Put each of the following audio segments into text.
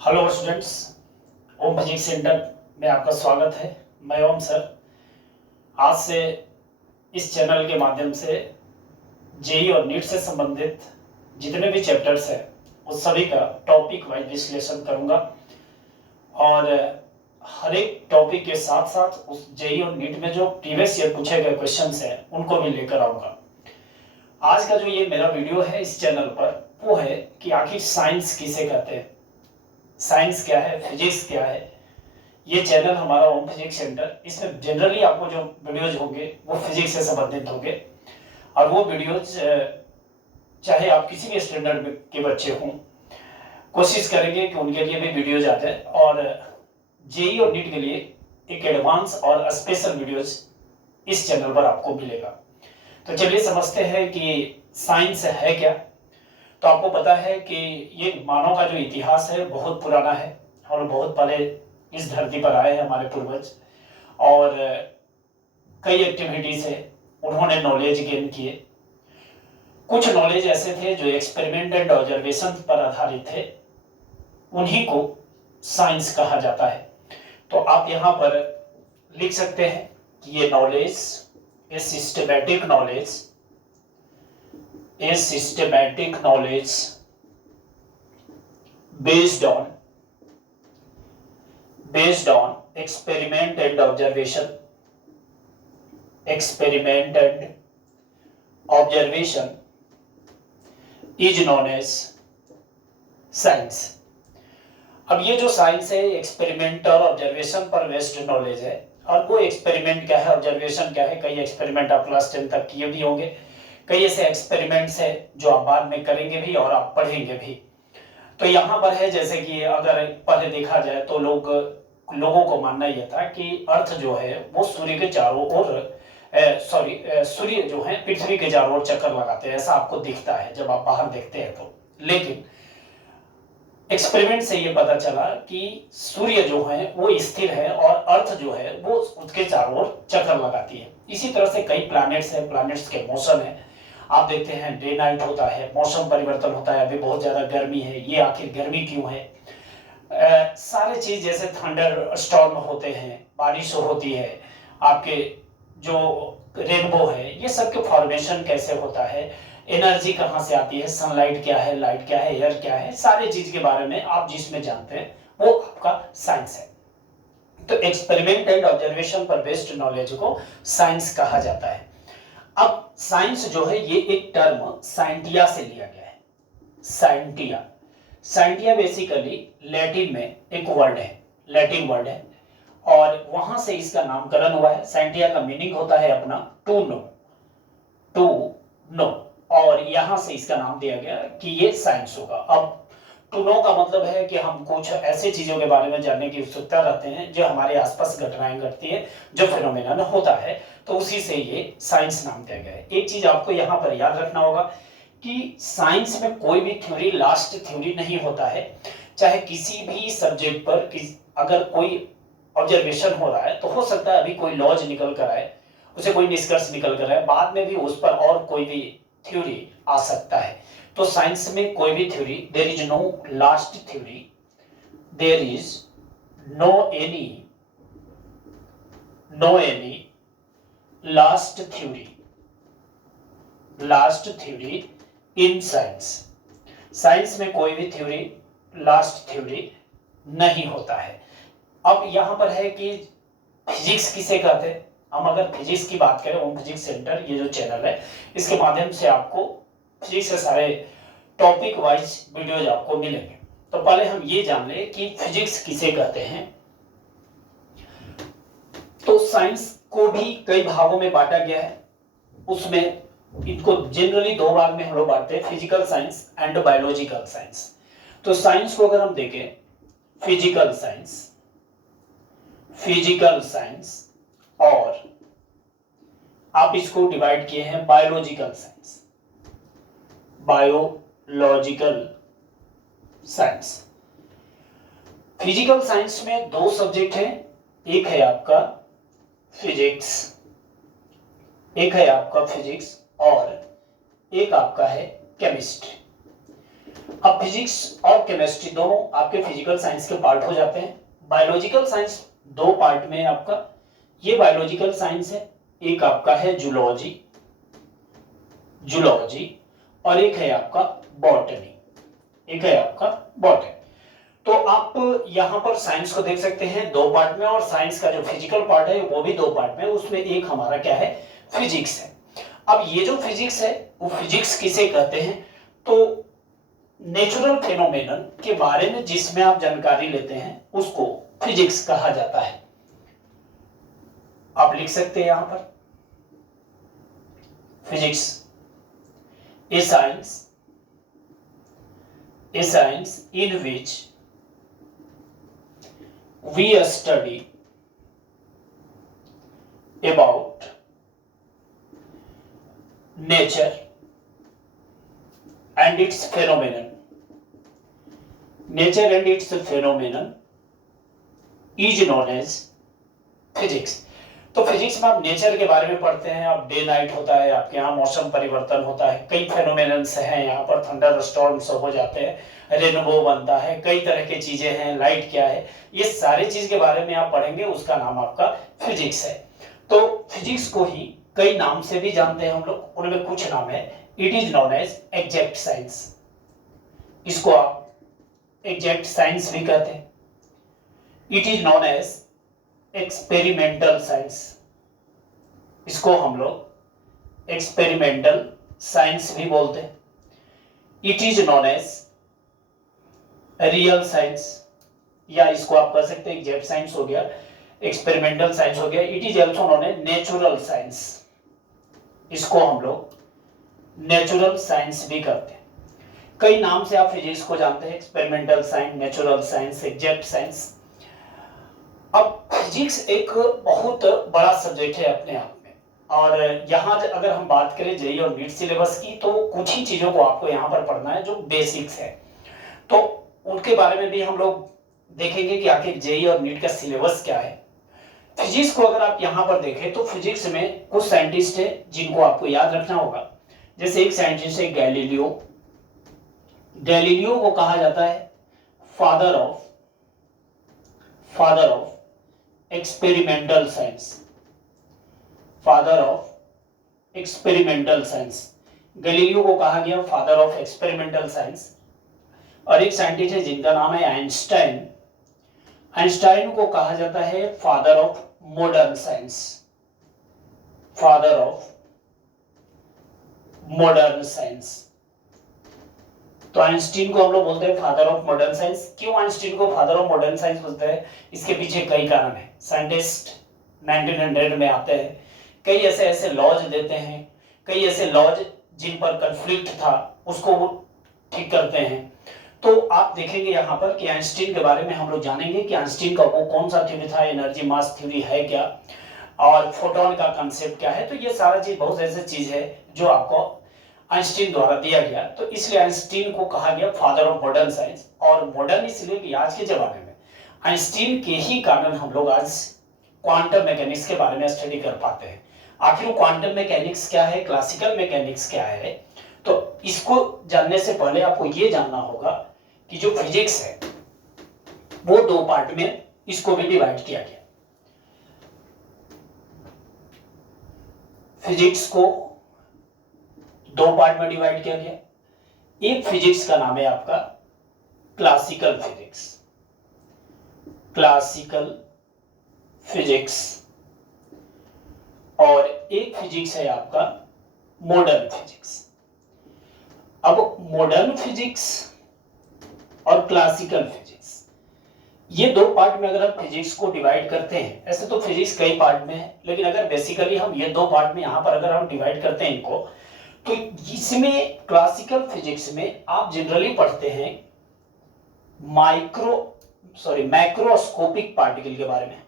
Hello students, ओम physics centre में आपका स्वागत है। मैं ओम सर। आज से इस चैनल के माध्यम से जेई और नीट से संबंधित जितने भी चैप्टर्स हैं उस सभी का टॉपिक वाइज विश्लेषण करूंगा और हर एक टॉपिक के साथ साथ उस जेई और नीट में जो प्रीवियस ईयर पूछे गए क्वेश्चंस हैं उनको भी लेकर आऊंगा। आज का जो ये मेरा वीडियो है इस चैनल पर वो है कि आखिर साइंस किसे कहते हैं, साइंस क्या है, फिजिक्स क्या है। ये चैनल हमारा ओम फिजिक्स सेंटर, इसमें जनरली आपको जो वीडियोज होंगे वो फिजिक्स से संबंधित होंगे और वो वीडियोज चाहे आप किसी भी स्टैंडर्ड के बच्चे हों, कोशिश करेंगे कि उनके लिए भी वीडियोज आ जाए और जेई और नीट के लिए एक एडवांस और स्पेशल वीडियोज इस चैनल पर आपको मिलेगा। तो चलिए समझते हैं कि साइंस है क्या। तो आपको पता है कि ये मानव का जो इतिहास है बहुत पुराना है और बहुत पहले इस धरती पर आए हैं हमारे पूर्वज और कई एक्टिविटीज है उन्होंने नॉलेज गेन किए। कुछ नॉलेज ऐसे थे जो एक्सपेरिमेंट एंड ऑब्जर्वेशन पर आधारित थे, उन्हीं को साइंस कहा जाता है। तो आप यहाँ पर लिख सकते हैं कि ये knowledge a systematic knowledge based on experiment and observation is known as science। अब ये जो साइंस है एक्सपेरिमेंट और ऑब्जर्वेशन पर बेस्ड नॉलेज है। और वो एक्सपेरिमेंट क्या है, ऑब्जर्वेशन क्या है, कई एक्सपेरिमेंट आप क्लास 10 तक किए भी होंगे, कई ऐसे एक्सपेरिमेंट्स है जो आप बाद में करेंगे भी और आप पढ़ेंगे भी। तो यहाँ पर है जैसे कि अगर पहले देखा जाए तो लोगों को मानना यह था कि अर्थ जो है वो सूर्य के चारों ओर सूर्य जो है पृथ्वी के चारों ओर चक्कर लगाते हैं, ऐसा आपको दिखता है जब आप बाहर देखते हैं तो। लेकिन एक्सपेरिमेंट से ये पता चला कि सूर्य जो है वो स्थिर है और अर्थ जो है वो उसके चारों ओर चक्कर लगाती है। इसी तरह से कई प्लैनेट्स हैं, प्लैनेट्स के मौसम है, आप देखते हैं डे नाइट होता है, मौसम परिवर्तन होता है। अभी बहुत ज्यादा गर्मी है, ये आखिर गर्मी क्यों है। सारे चीज जैसे थंडर स्टॉर्म होते हैं, बारिश होती है, आपके जो रेनबो है, ये सब के फॉर्मेशन कैसे होता है, एनर्जी कहाँ से आती है, सनलाइट क्या है, लाइट क्या है, एयर क्या है, सारे चीज के बारे में आप जिसमें जानते हैं वो आपका साइंस है। तो एक्सपेरिमेंट एंड ऑब्जर्वेशन पर बेस्ड नॉलेज को साइंस कहा जाता है। अब साइंस जो है ये एक टर्म साइंटिया से लिया गया है। साइंटिया बेसिकली लैटिन में एक वर्ड है, लैटिन वर्ड है और वहां से इसका नामकरण हुआ है। साइंटिया का मीनिंग होता है अपना टू नो और यहां से इसका नाम दिया गया कि ये साइंस होगा। अब टू नो का मतलब है कि हम कुछ ऐसे चीजों के बारे में जानने की उत्सुकता रखते हैं जो हमारे आसपास घटनाएं घटती है, जो फिनोमेनन होता है, तो उसी से ये साइंस नाम दिया गया है। एक चीज आपको यहाँ पर याद रखना होगा कि साइंस में कोई भी थ्योरी लास्ट थ्योरी नहीं होता है। चाहे किसी भी सब्जेक्ट पर अगर कोई ऑब्जर्वेशन हो रहा है तो हो सकता है अभी कोई लॉज निकल कर आए, उसे कोई निष्कर्ष निकल कर आए, बाद में भी उस पर और कोई भी थ्योरी आ सकता है। तो साइंस में कोई भी theory, there is no last theory, there is no any last theory in science. Science में कोई भी थ्योरी लास्ट थ्योरी नहीं होता है। अब यहां पर है कि फिजिक्स किसे कहते हैं। हम अगर फिजिक्स की बात करें, ओम फिजिक्स सेंटर ये जो चैनल है इसके माध्यम से आपको फिजिक्स से सारे टॉपिक वाइज वीडियोज आपको मिलेंगे। तो पहले हम ये जान ले कि फिजिक्स किसे कहते हैं। तो साइंस को भी कई भागों में बांटा गया है, उसमें इनको जनरली दो भाग में हम लोग बांटते हैं, physical science and biological science. तो साइंस को अगर हम देखें, फिजिकल साइंस और आप इसको डिवाइड किए हैं बायोलॉजिकल साइंस। फिजिकल साइंस में दो सब्जेक्ट हैं, एक है आपका फिजिक्स और एक आपका है केमिस्ट्री। अब फिजिक्स और केमिस्ट्री दोनों आपके फिजिकल साइंस के पार्ट हो जाते हैं। बायोलॉजिकल साइंस दो पार्ट में है आपका। ये बायोलॉजिकल साइंस है, एक आपका है जूलॉजी, जूलॉजी, और एक है आपका बॉटनी, एक है आपका बॉटनी। तो आप यहां पर साइंस को देख सकते हैं दो पार्ट में, और साइंस का जो फिजिकल पार्ट है वो भी दो पार्ट में, उसमें एक हमारा क्या है, फिजिक्स है। अब ये जो फिजिक्स है वो फिजिक्स किसे कहते हैं, तो नेचुरल फेनोमेनन के बारे में जिसमें आप जानकारी लेते हैं उसको फिजिक्स कहा जाता है। आप लिख सकते हैं यहां पर, physics A science in which we study about nature and its phenomenon. Nature and its phenomenon is known as physics. तो फिजिक्स में आप नेचर के बारे में पढ़ते हैं, आप डे नाइट होता है, आपके यहाँ मौसम परिवर्तन होता है, कई फेनोमेनन्स हैं, यहाँ पर थंडर स्टॉर्म्स हो जाते हैं, रेनबो बनता है, कई तरह की चीजें हैं, लाइट क्या है, ये सारी चीज के बारे में आप पढ़ेंगे, उसका नाम आपका फिजिक्स है। तो फिजिक्स को ही कई नाम से भी जानते हैं हम लोग, उनमें कुछ नाम है, it is known as exact science, इसको आप एग्जैक्ट साइंस भी कहते हैं। It is known as experimental science, इसको हम लोग एक्सपेरिमेंटल साइंस भी बोलते हैं। It is known as real science, या इसको आप कह सकते हैं एग्जैक्ट साइंस हो गया, एक्सपेरिमेंटल साइंस हो गया। It is also known as natural science, इसको हम लोग नेचुरल साइंस भी करते हैं। कई नाम से आप फिजिक्स को जानते हैं, experimental science, natural science, exact science. अब फिजिक्स एक बहुत बड़ा सब्जेक्ट है अपने आप में, और यहाँ अगर हम बात करें जेईई और नीट सिलेबस की, तो कुछ ही चीजों को आपको यहाँ पर पढ़ना है जो बेसिक्स है, तो उनके बारे में भी हम लोग देखेंगे कि आखिर जेईई और नीट का सिलेबस क्या है। फिजिक्स को अगर आप यहाँ पर देखें तो फिजिक्स में कुछ साइंटिस्ट है जिनको आपको याद रखना होगा। जैसे एक साइंटिस्ट है गैलीलियो, गैलीलियो को कहा जाता है father of experimental science, father of experimental science, Galileo को कहा गया फादर ऑफ एक्सपेरिमेंटल साइंस। और एक साइंटिस्ट है जिनका नाम है आइंस्टाइन, आइंस्टाइन को कहा जाता है father of modern science, father of modern science. तो आइंस्टीन को हम लोग बोलते हैं फादर ऑफ मॉडर्न साइंस। क्यों आइंस्टीन को फादर ऑफ मॉडर्न साइंस बोलते हैं, इसके पीछे कई कारण है। साइंटिस्ट 1900 में आते हैं, कई ऐसे लॉज देते हैं, कई ऐसे लॉज जिन पर कन्फ्लिक्ट था उसको वो ठीक करते हैं। तो आप देखेंगे यहाँ पर कि आइंस्टीन के बारे में हम लोग जानेंगे कि आइंस्टीन का वो कौन सा थ्योरी था, एनर्जी मास थ्योरी है क्या, और फोटोन का कंसेप्ट क्या है। तो ये सारा चीज बहुत ऐसी चीज है जो आपको आइंस्टीन द्वारा दिया गया, तो इसलिए आइंस्टीन को कहा गया फादर ऑफ मॉडर्न साइंस। और मॉडर्न इसलिए कि आज के जमाने में आइंस्टीन के ही कारण हम लोग आज क्वांटम मैकेनिक्स के बारे में स्टडी कर पाते हैं। आखिर क्वांटम मैकेनिक्स क्या है, क्लासिकल मैकेनिक्स क्या है, तो इसको जानने से पहले आपको ये जानना होगा कि जो फिजिक्स है वो दो पार्ट में इसको भी डिवाइड किया गया। फिजिक्स को दो पार्ट में डिवाइड किया गया। एक फिजिक्स का नाम है आपका क्लासिकल फिजिक्स, क्लासिकल फिजिक्स, और एक फिजिक्स है आपका मॉडर्न फिजिक्स। अब मॉडर्न फिजिक्स और क्लासिकल फिजिक्स, ये दो पार्ट में अगर हम फिजिक्स को डिवाइड करते हैं, ऐसे तो फिजिक्स कई पार्ट में है, लेकिन अगर बेसिकली हम ये दो पार्ट में यहां पर अगर हम डिवाइड करते हैं इनको, तो इसमें क्लासिकल फिजिक्स में आप जनरली पढ़ते हैं मैक्रोस्कोपिक पार्टिकल के बारे में,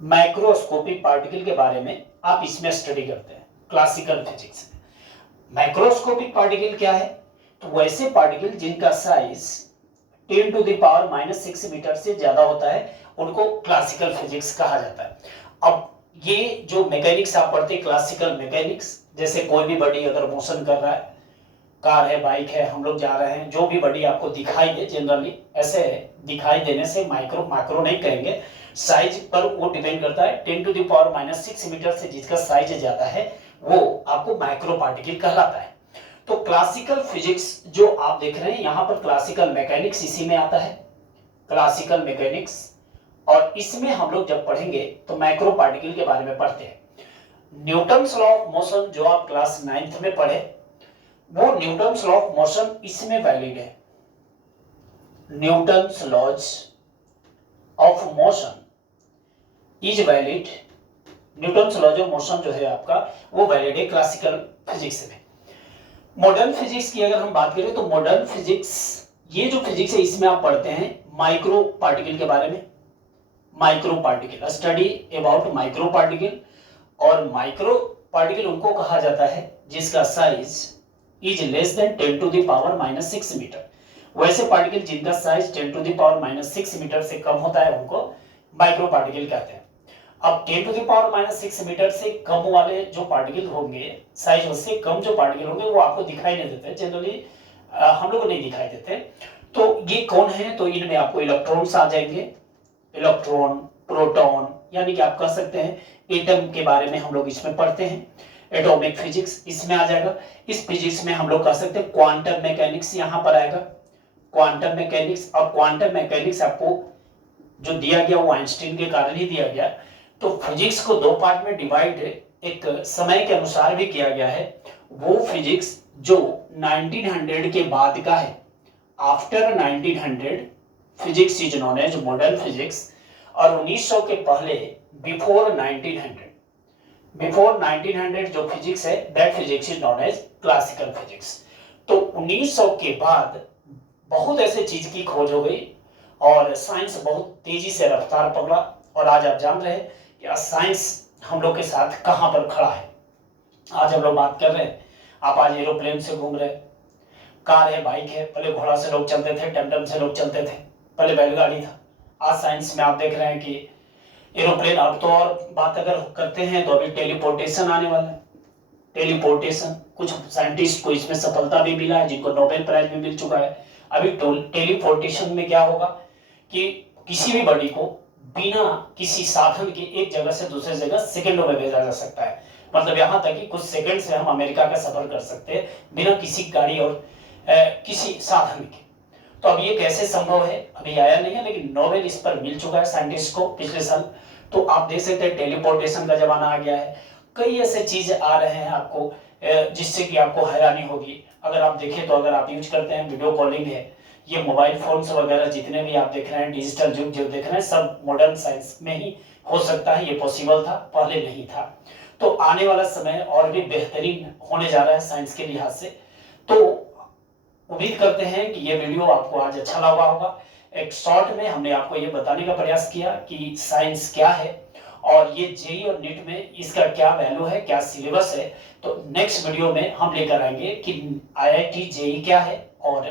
माइक्रोस्कोपिक पार्टिकल के बारे में आप इसमें स्टडी करते हैं क्लासिकल फिजिक्स में। माइक्रोस्कोपिक पार्टिकल क्या है, तो वैसे पार्टिकल जिनका size 10 to the power -6 metre से ज्यादा होता है उनको क्लासिकल फिजिक्स कहा जाता है। अब ये जो मैकेनिक्स आप पढ़ते हैं क्लासिकल मैकेनिक्स, जैसे कोई भी बॉडी अगर मोशन कर रहा है कार है, बाइक है, हम लोग जा रहे हैं, जो भी बॉडी आपको दिखाई दे, जनरली ऐसे दिखाई देने से माइक्रो मैक्रो नहीं कहेंगे, साइज पर वो डिपेंड करता है। 10⁻⁻⁶ मीटर से जिसका साइज ज्यादा है वो आपको माइक्रो पार्टिकल कहलाता है। तो क्लासिकल फिजिक्स जो आप देख रहे हैं यहाँ पर, क्लासिकल मैकेनिक्स इसी में आता है, क्लासिकल मैकेनिक्स। और इसमें हम लोग जब पढ़ेंगे तो माइक्रो पार्टिकल के बारे में पढ़ते हैं। न्यूटन्स लॉ ऑफ मोशन जो आप क्लास 9th में पढ़े, वो न्यूटन्स लॉ ऑफ मोशन इसमें वैलिड है। Newton's laws of motion is valid, Newton's laws of motion जो है आपका वो वैलिड है क्लासिकल फिजिक्स में। मॉडर्न फिजिक्स की अगर हम बात करें तो मॉडर्न फिजिक्स, ये जो फिजिक्स है इसमें आप पढ़ते हैं माइक्रो पार्टिकल के बारे में, micro particle, study about micro particle. और माइक्रो पार्टिकल उनको कहा जाता है जिसका size is less than 10⁻⁻⁶ metre. वैसे पार्टिकल जिनका साइज 10⁻⁻⁶ मीटर से कम होता है उनको माइक्रो पार्टिकल कहते हैं। अब 10⁻⁻⁶ मीटर से कम वाले जो पार्टिकल होंगे, साइज उससे कम जो पार्टिकल होंगे वो आपको दिखाई नहीं देते, जनरली हम लोग को नहीं दिखाई देते। तो ये कौन है, तो इनमें आपको इलेक्ट्रॉन्स आ जाएंगे, इलेक्ट्रॉन, प्रोटॉन, यानी कि आप कह सकते हैं एटम के बारे में हम लोग इसमें पढ़ते हैं, एटॉमिक फिजिक्स इसमें आ जाएगा। इस फिजिक्स में हम लोग कह सकते हैं क्वांटम मैकेनिक्स यहाँ पर आएगा, क्वांटम मैकेनिक्स। और क्वांटम मैकेनिक्स आपको जो दिया गया वो आइंस्टीन के कारण ही दिया गया। तो फिजिक्स को दो पार्ट में डिवाइड एक समय के अनुसार भी किया गया है। वो फिजिक्स जो 1900 के बाद का है, after 1900 physics is known as modern physics. और 1900 के पहले, बिफोर 1900 जो फिजिक्स है that physics is known as classical physics. तो 1900 के बाद बहुत ऐसे चीज की खोज हो गई और साइंस बहुत तेजी से रफ्तार पकड़ा। और आज आप जान रहे हैं कि साइंस हम लोग के साथ कहां पर खड़ा है। आज हम लोग बात कर रहे हैं, आप आज एरोप्लेन से घूम रहे, कार है, बाइक है, पहले घोड़ा से लोग चलते थे, टमटम से लोग चलते थे, पहले बैलगाड़ी था। आज साइंस में आप देख रहे हैं कि एरोप्लेन, अब तो और बात अगर करते हैं तो अभी टेलीपोर्टेशन आने वाला है। टेलीपोर्टेशन, कुछ साइंटिस्ट को इसमें सफलता भी मिला है, जिनको नोबेल प्राइज भी मिल चुका है। अभी टेलीपोर्टेशन में क्या होगा कि किसी भी बॉडी को बिना किसी साधन के एक जगह से दूसरे जगह सेकंडों में भेजा जा सकता है। मतलब यहाँ तक कि कुछ सेकंड से हम अमेरिका का सफर कर सकते हैं बिना किसी गाड़ी और किसी साधन के। तो अब ये कैसे संभव है, अभी आया नहीं है, लेकिन नोबेल इस पर मिल चुका है साइंटिस्ट को पिछले साल। तो आप देख सकते हैं टेलीपोर्टेशन का जमाना आ गया है। कई ऐसे चीज आ रहे हैं आपको जिससे कि आपको हैरानी होगी। अगर आप देखें तो अगर आप यूज करते हैं, वीडियो कॉलिंग है, ये मोबाइल फोन्स वगैरह जितने भी आप देख रहे हैं, डिजिटल युग जो देख रहे हैं, सब मॉडर्न साइंस में ही हो सकता है। ये पॉसिबल था, पहले नहीं था। तो आने वाला समय और भी बेहतरीन होने जा रहा है साइंस के लिहाज से। तो उम्मीद करते हैं कि ये वीडियो आपको आज अच्छा लगा होगा। एक शॉर्ट में हमने आपको ये बताने का प्रयास किया कि साइंस क्या है और ये जेई और नीट में इसका क्या वैल्यू है, क्या सिलेबस है। तो नेक्स्ट वीडियो में हम लेकर आएंगे कि IIT जेई क्या है और